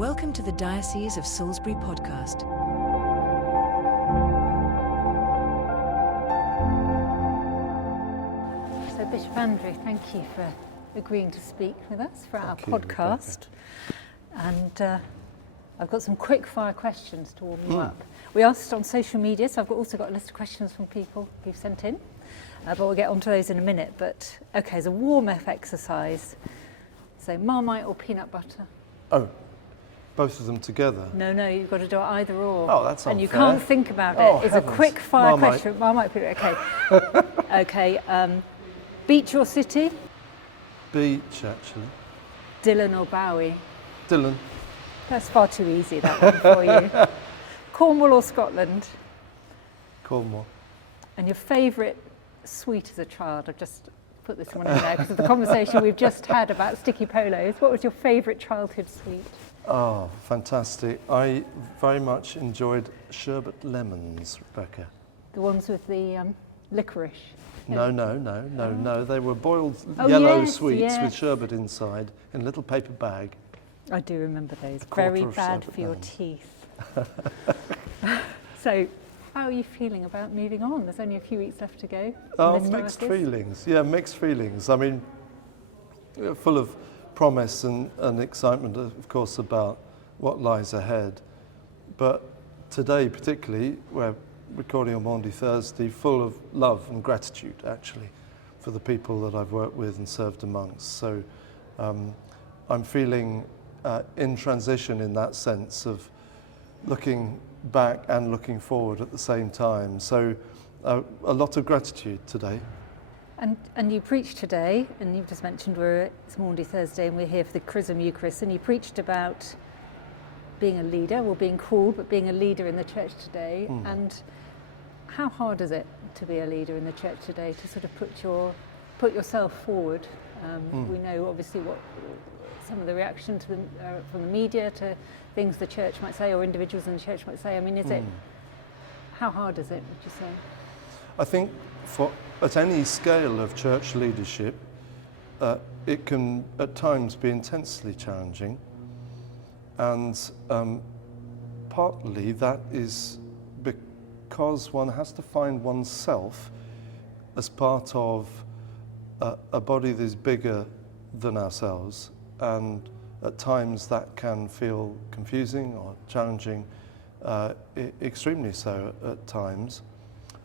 Welcome to the Diocese of Salisbury podcast. So Bishop Andrew, thank you for agreeing to speak with us for our podcast. And I've got some quick fire questions to warm you up. We asked on social media, so I've also got a list of questions from people who've sent in, but we'll get onto those in a minute. But okay, as a warm-up exercise, so Marmite or peanut butter? Oh, both of them together? No, you've got to do it either or. Oh, that's unfair. And you can't think about it. Oh, it's heavens. a quick fire Marmite. question. Marmite, okay. Okay, beach or city? Beach, actually. Dylan or Bowie? Dylan. That's far too easy, that one for you. Cornwall or Scotland? Cornwall. And your favourite sweet as a child? I've just put this one in there because of the conversation we've just had about sticky polos. What was your favourite childhood sweet? Oh, fantastic. I very much enjoyed sherbet lemons, Rebecca. The ones with the licorice? No. They were boiled Oh, yellow yes, sweets yes. with sherbet inside in a little paper bag. I do remember those. quarter Very of bad sherbet for your lemons. teeth. So, how are you feeling about moving on? There's only a few weeks left to go. Oh, in this mixed diocese. feelings. Yeah, mixed feelings. I mean, full of promise and excitement, of course, about what lies ahead. But today, particularly, we're recording on Maundy Thursday, full of love and gratitude, actually, for the people that I've worked with and served amongst. So I'm feeling in transition in that sense of looking back and looking forward at the same time. So a lot of gratitude today. And you preached today, and you've just mentioned it's Maundy Thursday and we're here for the Chrism Eucharist, and you preached about being a leader, or being called, but being a leader in the church today. And how hard is it to be a leader in the church today, to sort of put yourself forward? We know obviously what some of the reaction to from the media to things the church might say, or individuals in the church might say. I mean, how hard is it, would you say? I think at any scale of church leadership, it can at times be intensely challenging. And partly that is because one has to find oneself as part of a body that is bigger than ourselves. And at times that can feel confusing or challenging, extremely so at times.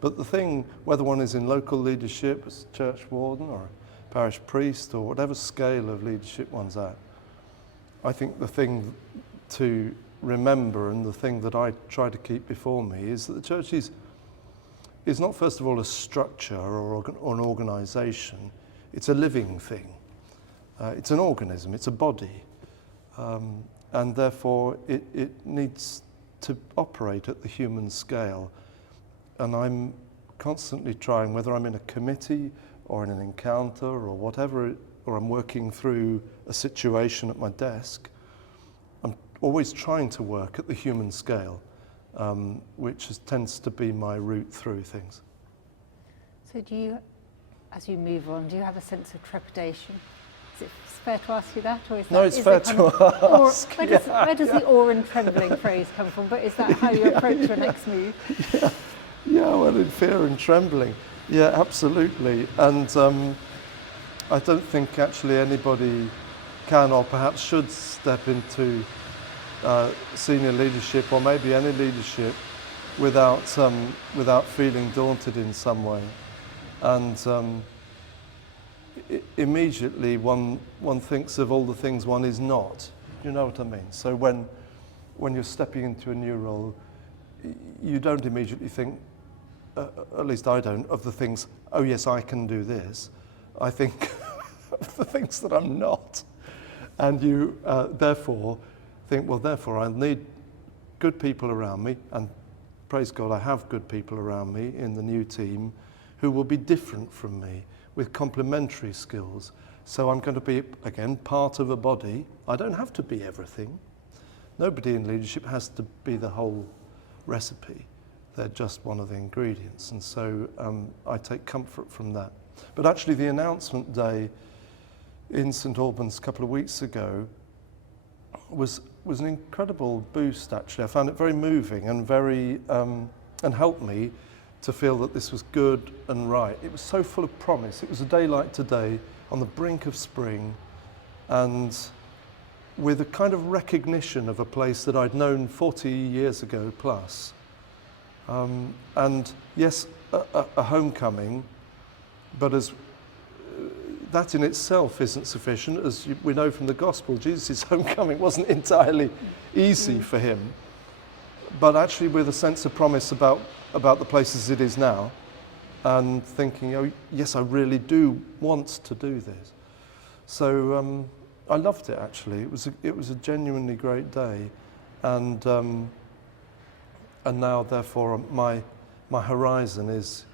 But the thing, whether one is in local leadership as church warden or a parish priest or whatever scale of leadership one's at, I think the thing to remember, and the thing that I try to keep before me, is that the church is not first of all a structure or an organisation. It's a living thing. It's an organism, it's a body. And therefore it needs to operate at the human scale. And I'm constantly trying, whether I'm in a committee or in an encounter or whatever, or I'm working through a situation at my desk, I'm always trying to work at the human scale, which tends to be my route through things. So do you, as you move on, do you have a sense of trepidation? Is it fair to ask you that, or is that? No, it's fair to ask. Where does the awe and trembling phrase come from? But is that how you approach your next move? Yeah, well, in fear and trembling. Yeah, absolutely. And I don't think actually anybody can or perhaps should step into senior leadership, or maybe any leadership, without feeling daunted in some way. And immediately one thinks of all the things one is not. You know what I mean? So when you're stepping into a new role, you don't immediately think, at least I don't, of the things, oh yes, I can do this. I think of the things that I'm not. And you therefore think, well, therefore I'll need good people around me, and praise God I have good people around me in the new team who will be different from me, with complementary skills. So I'm going to be, again, part of a body. I don't have to be everything. Nobody in leadership has to be the whole recipe. They're just one of the ingredients. And so I take comfort from that. But actually the announcement day in St Albans a couple of weeks ago was an incredible boost. Actually, I found it very moving and very and helped me to feel that this was good and right. It was so full of promise. It was a day like today, on the brink of spring, and with a kind of recognition of a place that I'd known 40 years ago plus. And yes, a homecoming, but as that in itself isn't sufficient. As we know from the gospel, Jesus' homecoming wasn't entirely easy for him, but actually with a sense of promise about the place as it is now, and thinking, oh yes, I really do want to do this. So I loved it actually. It was a genuinely great day, and now therefore my horizon is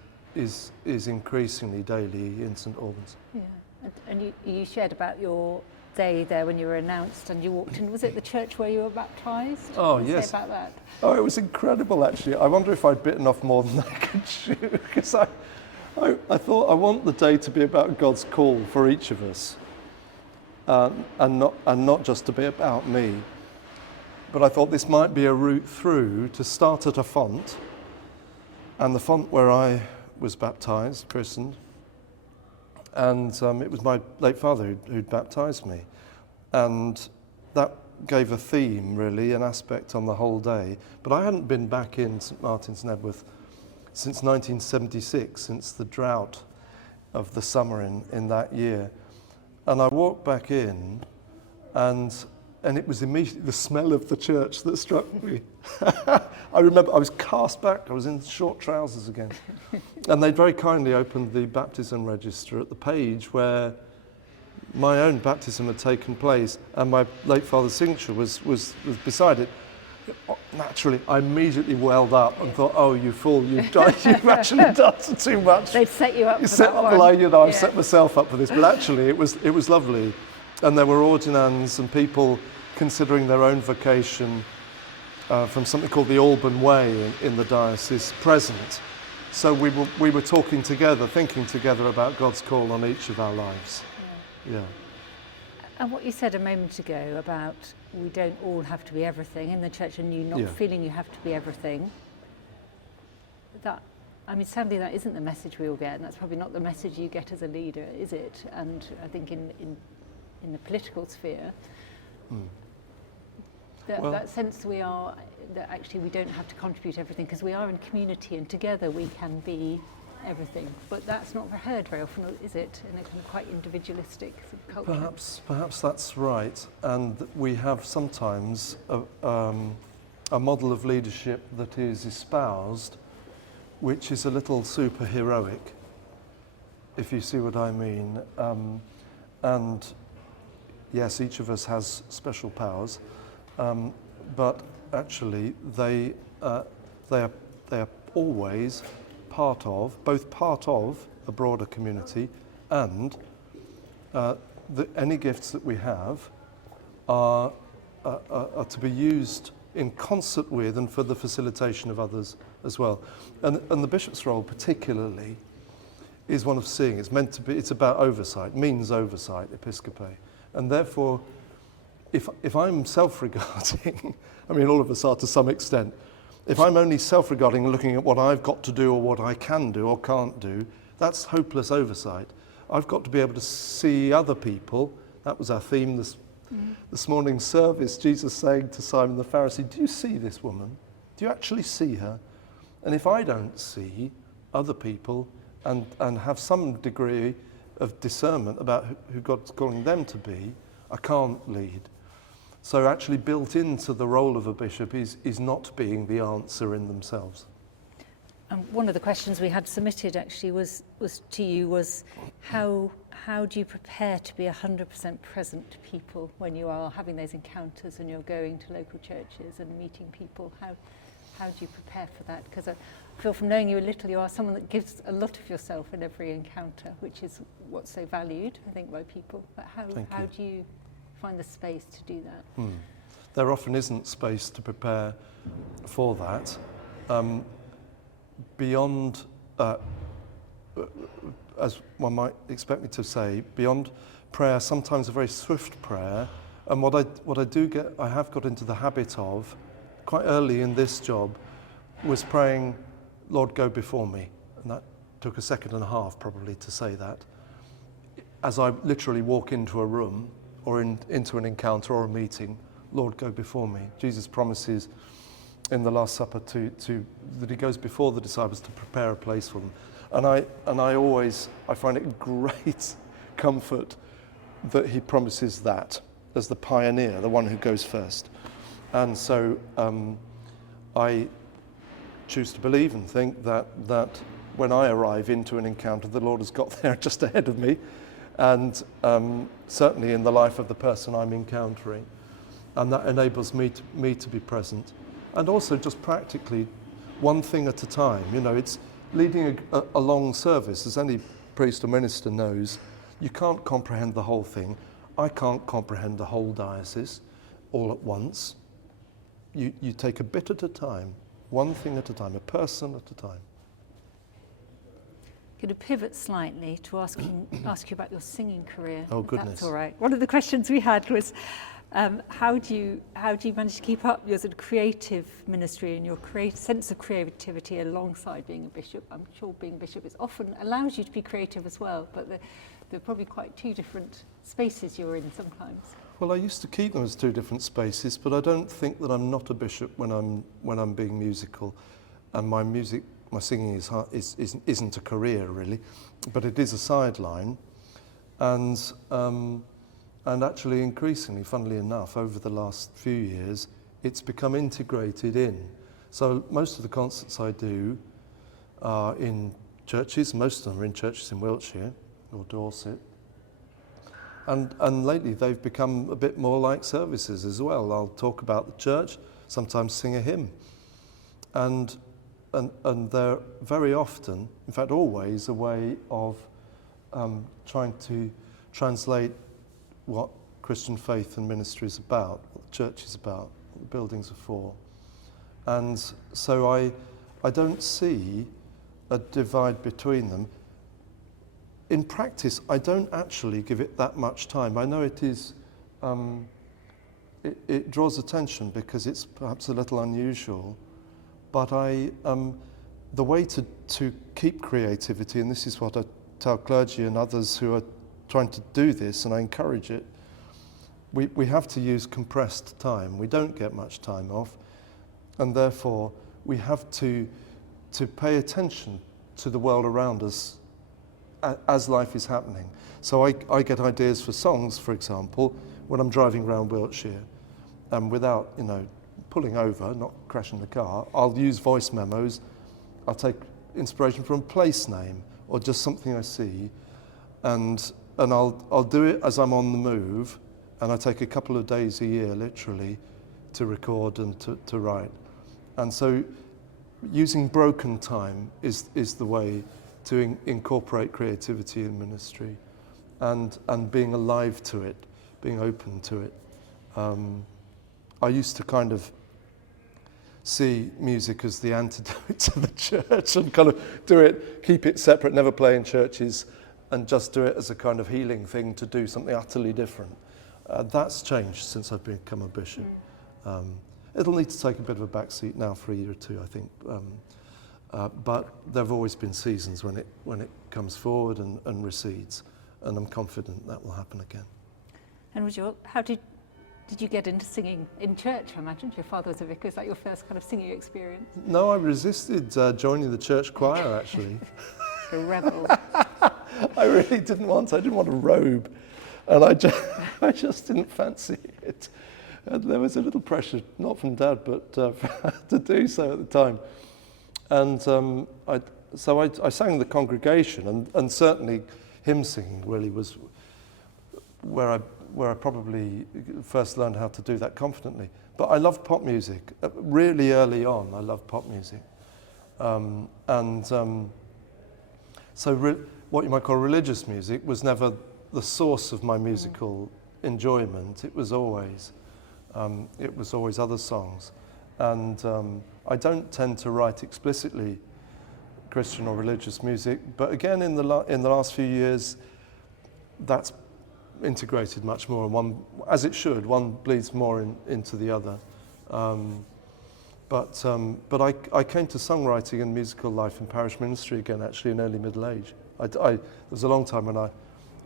increasingly daily in St Albans. Yeah, and you shared about your day there when you were announced and you walked in. Was it the church where you were baptised? Oh, Can you yes. say about that? Oh, it was incredible actually. I wonder if I'd bitten off more than I could chew, because I thought I want the day to be about God's call for each of us, and not just to be about me. But I thought this might be a route through to start at a font, and the font where I was baptised, christened, and it was my late father who'd baptised me, and that gave a theme, really, an aspect on the whole day. But I hadn't been back in St Martin's Nedworth since 1976, since the drought of the summer in that year. And I walked back in, and it was immediately the smell of the church that struck me. I remember I was cast back, I was in short trousers again. And they very kindly opened the baptism register at the page where my own baptism had taken place, and my late father's signature was beside it. Naturally, I immediately welled up and thought, "Oh, you fool! You've actually done too much." They'd set you up for set that up one. like, I've set myself up for this. But actually, it was lovely, and there were ordinands and people considering their own vocation from something called the Alban Way in the diocese present. So we were talking together, thinking together about God's call on each of our lives. Yeah. And what you said a moment ago about we don't all have to be everything in the church, and you not feeling you have to be everything. Sadly that isn't the message we all get, and that's probably not the message you get as a leader, is it? And I think in the political sphere, that sense that actually we don't have to contribute everything, because we are in community and together we can be everything. But that's not heard very often, is it? In a kind of quite individualistic sort of culture. Perhaps that's right. And we have sometimes a model of leadership that is espoused, which is a little superheroic, if you see what I mean. And yes, each of us has special powers, but actually they are always part of a broader community, and any gifts that we have are to be used in concert with and for the facilitation of others as well. And the bishop's role particularly is one of seeing. It's about oversight, means oversight, episcope. And therefore, if I'm self-regarding, I mean all of us are to some extent, if I'm only self-regarding and looking at what I've got to do or what I can do or can't do, that's hopeless oversight. I've got to be able to see other people. That was our theme this morning's service, Jesus saying to Simon the Pharisee, do you see this woman? Do you actually see her? And if I don't see other people and have some degree of discernment about who God's calling them to be, I can't lead. So actually built into the role of a bishop is not being the answer in themselves. And one of the questions we had submitted actually was to you was how do you prepare to be 100% present to people when you are having those encounters and you're going to local churches and meeting people? How do you prepare for that? Because I feel from knowing you a little, you are someone that gives a lot of yourself in every encounter, which is what's so valued, I think, by people. But how do you find the space to do that? There often isn't space to prepare for that. Beyond, as one might expect me to say, beyond prayer, sometimes a very swift prayer And what I do get, I have got into the habit of, quite early in this job, was praying, Lord, go before me. And that took a second and a half probably to say that. As I literally walk into a room or into an encounter or a meeting, Lord, go before me. Jesus promises in the Last Supper that he goes before the disciples to prepare a place for them. And I find it great comfort that he promises that as the pioneer, the one who goes first. And so I choose to believe and think that when I arrive into an encounter, the Lord has got there just ahead of me, and certainly in the life of the person I'm encountering. And that enables me to be present. And also just practically, one thing at a time. You know, it's leading a long service, as any priest or minister knows, you can't comprehend the whole thing. I can't comprehend the whole diocese all at once. You take a bit at a time, one thing at a time, a person at a time. I'm going to pivot slightly to ask you about your singing career. Oh, if goodness. That's all right. One of the questions we had was, how do you manage to keep up your sort of creative ministry and your sense of creativity alongside being a bishop? I'm sure being bishop often allows you to be creative as well, but they're probably quite two different spaces you're in sometimes. Well, I used to keep them as two different spaces, but I don't think that I'm not a bishop when I'm being musical, and my singing isn't a career really, but it is a sideline, and actually increasingly, funnily enough, over the last few years, it's become integrated in. So most of the concerts I do are in churches. Most of them are in churches in Wiltshire or Dorset. And lately they've become a bit more like services as well. I'll talk about the church, sometimes sing a hymn. And they're very often, in fact always, a way of trying to translate what Christian faith and ministry is about, what the church is about, what the buildings are for. And so I don't see a divide between them. In practice, I don't actually give it that much time. I know it is, it draws attention because it's perhaps a little unusual, but the way to keep creativity, and this is what I tell clergy and others who are trying to do this, and I encourage it, we have to use compressed time. We don't get much time off, and therefore we have to pay attention to the world around us as life is happening. So I get ideas for songs, for example, when I'm driving around Wiltshire, and without, pulling over, not crashing the car, I'll use voice memos. I'll take inspiration from a place name or just something I see, and I'll do it as I'm on the move, and I take a couple of days a year, literally, to record and to write. And so using broken time is the way to incorporate creativity in ministry, and being alive to it, being open to it. I used to kind of see music as the antidote to the church, and kind of keep it separate, never play in churches, and just do it as a kind of healing thing to do something utterly different. That's changed since I've become a bishop. It'll need to take a bit of a back seat now for a year or two, I think. But there have always been seasons when it comes forward and recedes, and I'm confident that will happen again. And how did you get into singing in church? I imagine your father was a vicar. Is that your first kind of singing experience? No, I resisted joining the church choir, actually. A rebel. I really didn't want to. I didn't want a robe, and I just didn't fancy it. And there was a little pressure, not from Dad, but to do so at the time. And I sang the congregation, and certainly hymn singing really was where I probably first learned how to do that confidently. But I loved pop music. Really early on, I loved pop music. So what you might call religious music was never the source of my musical enjoyment. It was always other songs. And I don't tend to write explicitly Christian or religious music, but again, in the last few years, that's integrated much more, and one, as it should, one bleeds more into the other. But I came to songwriting and musical life and parish ministry again, actually, in early middle age. There was a long time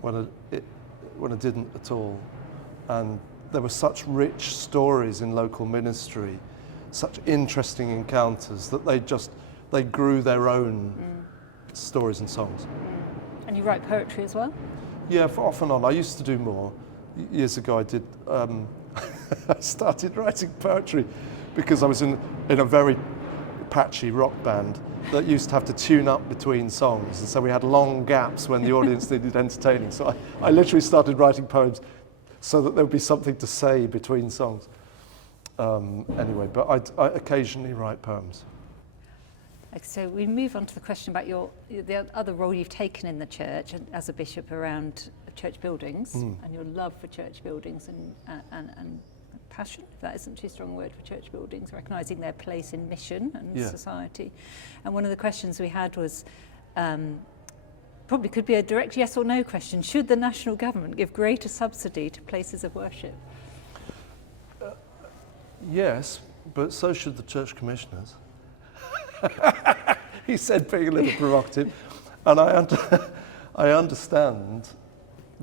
when I didn't at all, and there were such rich stories in local ministry, such interesting encounters that they grew their own stories and songs. And you write poetry as well? Yeah, off and on. I used to do more. Years ago I did, I started writing poetry because I was in a very patchy rock band that used to have to tune up between songs, and so we had long gaps when the audience needed entertaining. So I literally started writing poems so that there would be something to say between songs. Anyway, but I occasionally write poems. So we move on to the question about the other role you've taken in the church as a bishop around church buildings and your love for church buildings and passion, if that isn't too strong a word, for church buildings, recognising their place in mission and society. And one of the questions we had was, probably could be a direct yes or no question, should the national government give greater subsidy to places of worship? Yes, but so should the church commissioners. He said, being a little provocative, and I understand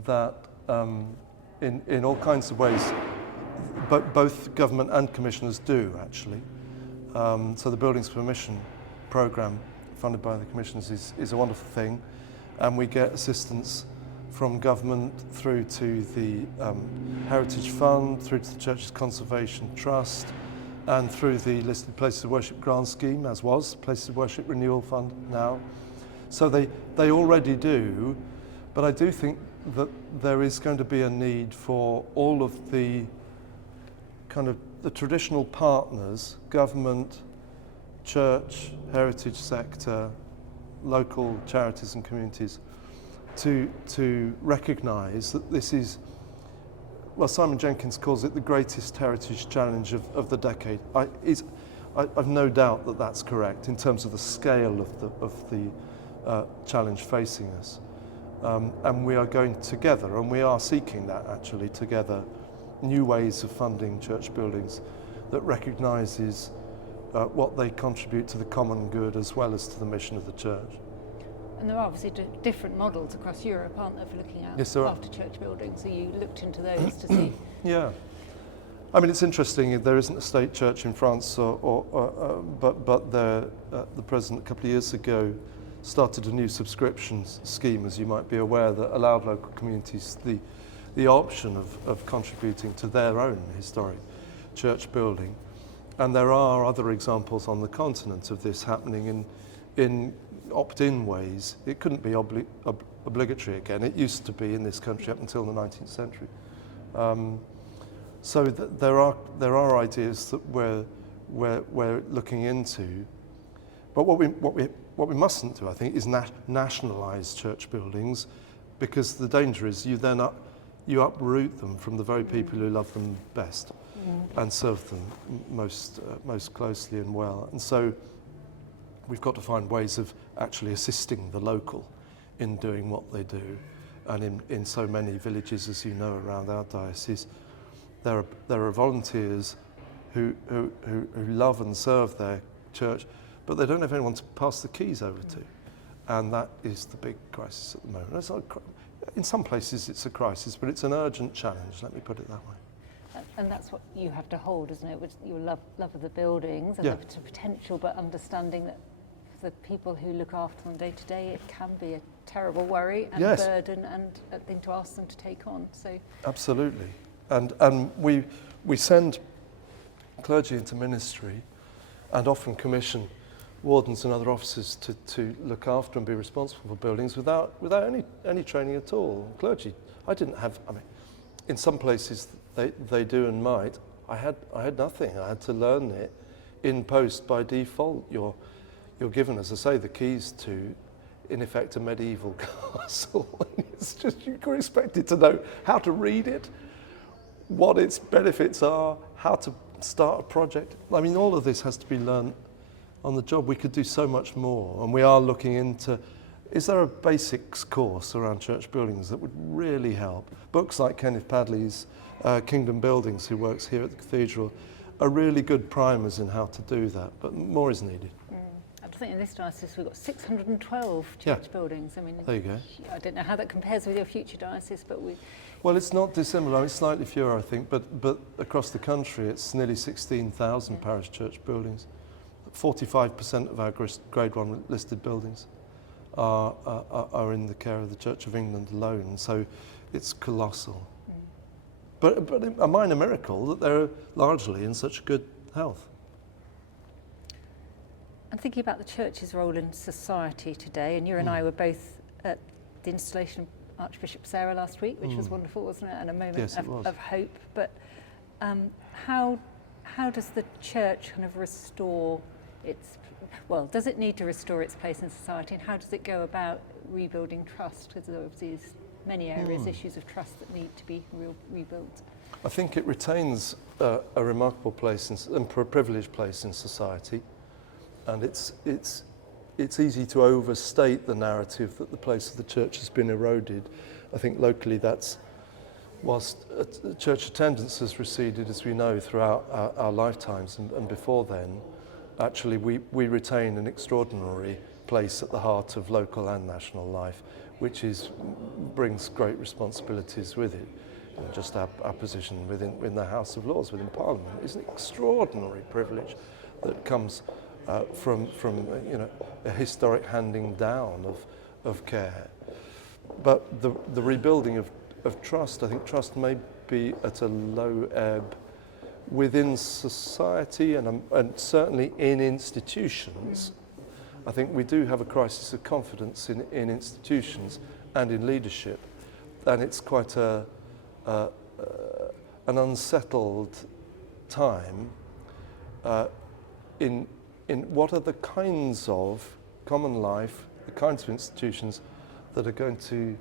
that in all kinds of ways, both government and commissioners do actually. So the Buildings for Mission programme funded by the commissioners is a wonderful thing, and we get assistance from government through to the Heritage Fund, through to the Church's Conservation Trust, and through the listed Places of Worship grant scheme, as was Places of Worship Renewal Fund now. So they already do, but I do think that there is going to be a need for all of the kind of the traditional partners, government, church, heritage sector, local charities and communities, to recognise that this is, well, Simon Jenkins calls it the greatest heritage challenge of the decade. I've no doubt that that's correct in terms of the scale of the challenge facing us. And we are going together, and we are seeking that actually together, new ways of funding church buildings that recognises what they contribute to the common good as well as to the mission of the church. And there are obviously different models across Europe, aren't there, for looking at after church buildings? So you looked into those to see. Yeah. I mean, it's interesting, there isn't a state church in France, but the president a couple of years ago started a new subscription scheme, as you might be aware, that allowed local communities the option of contributing to their own historic church building. And there are other examples on the continent of this happening in opt-in ways. It couldn't be obligatory again. It used to be in this country up until the 19th century. So there are ideas that we're looking into. But what we mustn't do, I think, is nationalise church buildings, because the danger is you uproot them from the very people who love them best and serve them most closely and well. And so we've got to find ways of actually assisting the local in doing what they do. And in so many villages, as you know, around our diocese, there are volunteers who love and serve their church, but they don't have anyone to pass the keys over to. And that is the big crisis at the moment. In some places it's a crisis, but it's an urgent challenge, let me put it that way. And that's what you have to hold, isn't it? With your love of the buildings and the potential, but understanding that for the people who look after them day to day, it can be a terrible worry and burden and a thing to ask them to take on. So absolutely. And we send clergy into ministry and often commission wardens and other officers to look after and be responsible for buildings without any training at all. Clergy, I mean, in some places they do and might. I had nothing. I had to learn it in post by default. You're given, as I say, the keys to, in effect, a medieval castle. It's just you're expected to know how to read it, what its benefits are, how to start a project. I mean, all of this has to be learned on the job. We could do so much more, and we are looking into is there a basics course around church buildings that would really help? Books like Kenneth Padley's Kingdom Buildings, who works here at the cathedral, are really good primers in how to do that, but more is needed. I think in this diocese we've got 612 church buildings. I mean, there you go. I don't know how that compares with your future diocese, but Well, it's not dissimilar. I mean, slightly fewer, I think, but across the country, it's nearly 16,000 parish church buildings. 45% of our Grade 1 listed buildings are in the care of the Church of England alone. So it's colossal. But a minor miracle that they're largely in such good health. I'm thinking about the church's role in society today, and you and I were both at the installation of Archbishop Sarah last week, which was wonderful, wasn't it? And a moment of hope. But how does the church kind of restore its, well, does it need to restore its place in society, and how does it go about rebuilding trust? Because there are these many areas, issues of trust that need to be rebuilt. I think it retains a remarkable place and a privileged place in society. And it's easy to overstate the narrative that the place of the church has been eroded. I think locally that's, whilst church attendance has receded, as we know, throughout our lifetimes and before then, actually we retain an extraordinary place at the heart of local and national life, which brings great responsibilities with it. And just our position within the House of Lords, within Parliament, is an extraordinary privilege that comes from a historic handing down of care. But the rebuilding of trust, I think trust may be at a low ebb within society and certainly in institutions. I think we do have a crisis of confidence in institutions and in leadership, and it's quite an unsettled time in what are the kinds of common life, the kinds of institutions that are going to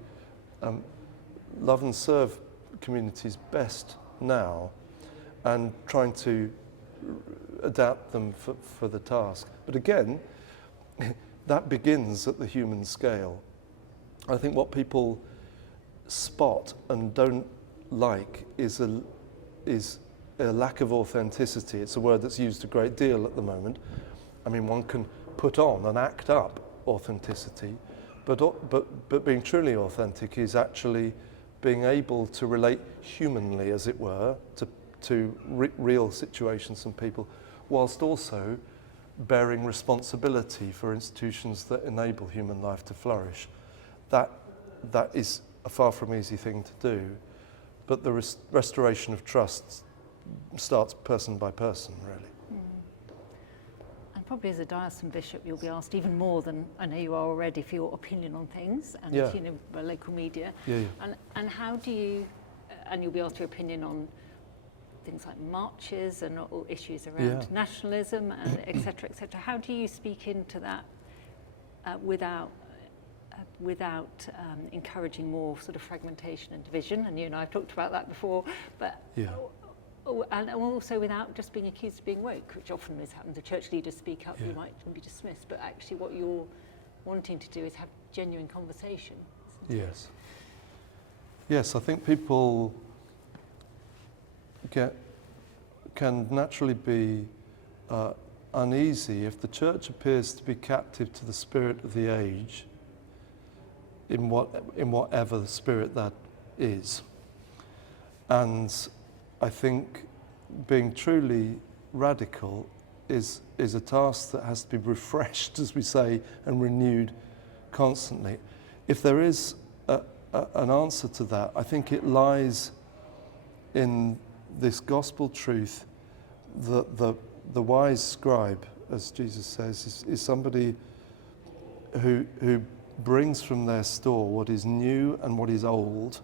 love and serve communities best now, and trying to adapt them for the task. But again, that begins at the human scale. I think what people spot and don't like is a lack of authenticity. It's a word that's used a great deal at the moment. I mean, one can put on and act up authenticity, but being truly authentic is actually being able to relate humanly, as it were, to real situations and people, whilst also bearing responsibility for institutions that enable human life to flourish. That is a far from easy thing to do, but the restoration of trust starts person by person, really. And probably as a diocesan bishop, you'll be asked even more than I know you are already for your opinion on things, and by local media. And how do you, and you'll be asked your opinion on things like marches and all issues around nationalism and et cetera, et cetera. How do you speak into that without encouraging more sort of fragmentation and division? And you and I have talked about that before, but and also without just being accused of being woke, which often is happens. The church leaders speak up, you might be dismissed, but actually what you're wanting to do is have genuine conversation. Yes, I think people can naturally be uneasy if the church appears to be captive to the spirit of the age, in whatever the spirit that is. And I think being truly radical is a task that has to be refreshed, as we say, and renewed constantly. If there is an answer to that, I think it lies in this gospel truth that the wise scribe, as Jesus says, is somebody who brings from their store what is new and what is old,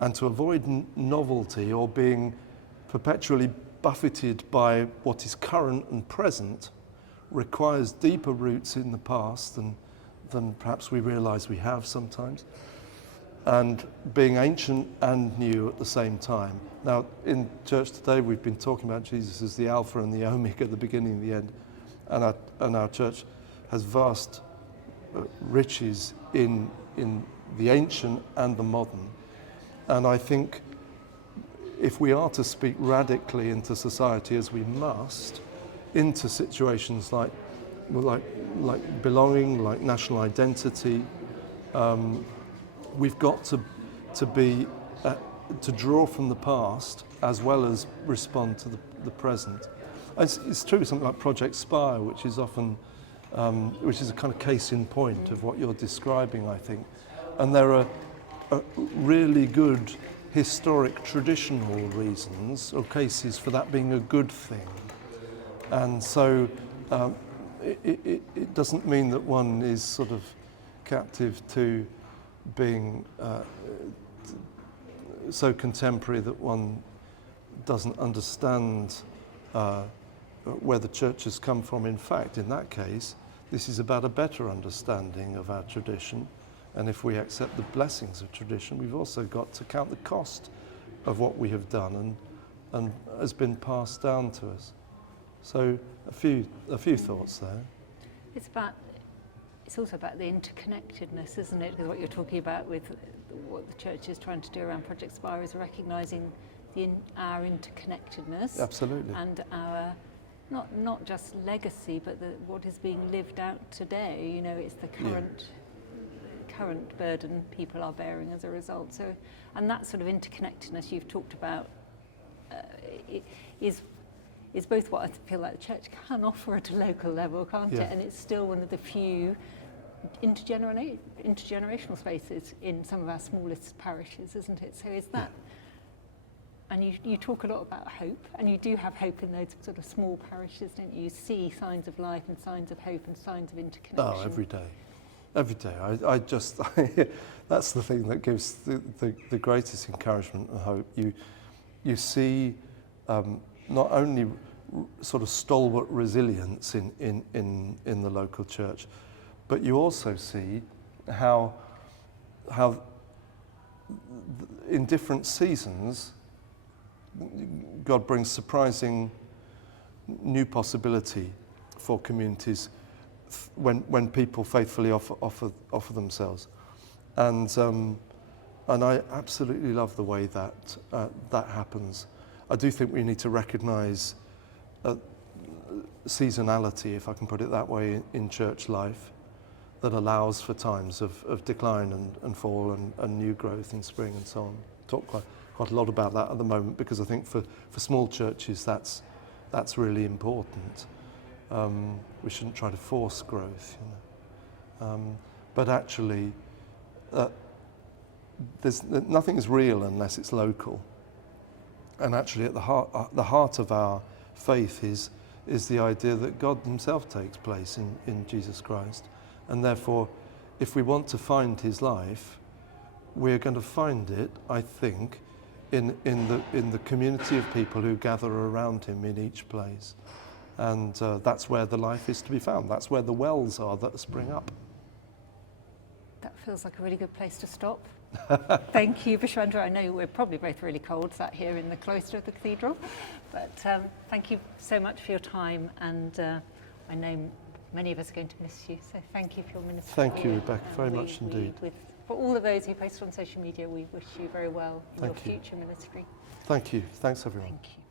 and to avoid novelty or being perpetually buffeted by what is current and present requires deeper roots in the past than perhaps we realize we have sometimes, and being ancient and new at the same time. Now, in church today, we've been talking about Jesus as the Alpha and the Omega, the beginning and the end, and our church has vast riches in the ancient and the modern. And I think if we are to speak radically into society, as we must, into situations like belonging, like national identity, we've got to be to draw from the past as well as respond to the present. It's true, something like Project Spire, which is often which is a kind of case in point of what you're describing, I think. And there are really good historic traditional reasons or cases for that being a good thing. And so it doesn't mean that one is sort of captive to being so contemporary that one doesn't understand where the church has come from. In fact, in that case, this is about a better understanding of our tradition. And if we accept the blessings of tradition, we've also got to count the cost of what we have done and has been passed down to us. So a few thoughts there. It's also about the interconnectedness, isn't it? Because what you're talking about with what the church is trying to do around Project Spire is recognising our interconnectedness. Absolutely. And our not just legacy, but what is being lived out today. You know, it's the current burden people are bearing as a result. So, and that sort of interconnectedness you've talked about is both what I feel like the church can offer at a local level, can't it? And it's still one of the few intergenerational spaces in some of our smallest parishes, isn't it? So is that, and you talk a lot about hope, and you do have hope in those sort of small parishes, don't you? You see signs of life and signs of hope and signs of interconnection. Oh, every day. Every day. I just, that's the thing that gives the greatest encouragement and hope. You see not only sort of stalwart resilience in the local church, but you also see how in different seasons God brings surprising new possibility for communities when people faithfully offer themselves, and I absolutely love the way that that happens. I do think we need to recognise seasonality, if I can put it that way, in church life, that allows for times of decline and fall and new growth in spring and so on. Talk quite a lot about that at the moment, because I think for small churches that's really important. We shouldn't try to force growth, you know. But actually, nothing is real unless it's local. And actually, at the heart of our faith is the idea that God Himself takes place in Jesus Christ, and therefore, if we want to find His life, we're going to find it, I think, in the community of people who gather around Him in each place. And that's where the life is to be found. That's where the wells are that spring up. That feels like a really good place to stop. Thank you, Bishop Andrew. I know we're probably both really cold sat here in the cloister of the cathedral, but thank you so much for your time, and I know many of us are going to miss you, so thank you for your ministry. Thank you, Rebecca, very much indeed. For all of those who posted on social media, we wish you very well in your Thank you. future ministry. Thank you. Thanks, everyone. Thank you.